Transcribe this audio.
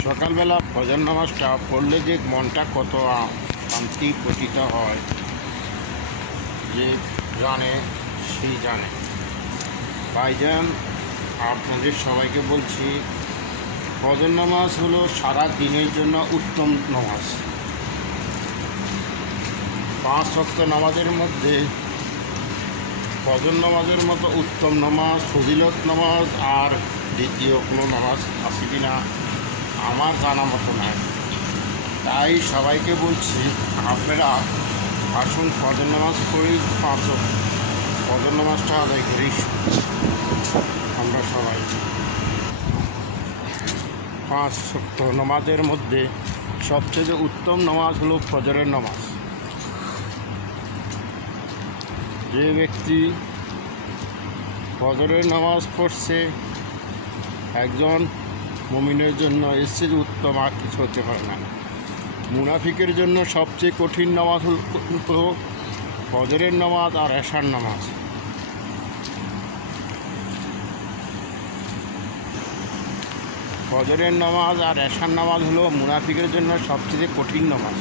সকালবেলা ফজর নামাজটা পড়লে যে মনটা কত শান্তি পতিত হয়, যে জানে সেই জানে। ভাইজান, আপনাদের সবাইকে বলছি ফজর নামাজ হলো সারা দিনের জন্য উত্তম নামাজ। পাঁচ শক্ত নামাজের মধ্যে ফজর নামাজের মতো উত্তম নামাজ, ফজিলত নামাজ আর দ্বিতীয় কোনো নামাজ আছে কি না আমার জানা মতো নাই তাই সবাইকে বলছি, আপনারা আসুন ফজর নামাজ পড়ি পাঁচ ফজর নামাজটা আদায় করি। আমরা সবাই। পাঁচ শক্ত নামাজের মধ্যে সবচেয়ে উত্তম নামাজ হলো ফজরের নামাজ। যে ব্যক্তি ফজরের নামাজ পড়ছে, একজন মুমিনের জন্য এসির উত্তম আর কিছু হতে পারে না। মুনাফিকের জন্য সবচেয়ে কঠিন নামাজ হল ফজরের নামাজ আর এশার নামাজ। ফজরের নামাজ আর এশার নামাজ হলো মুনাফিকের জন্য সবচেয়ে কঠিন নামাজ।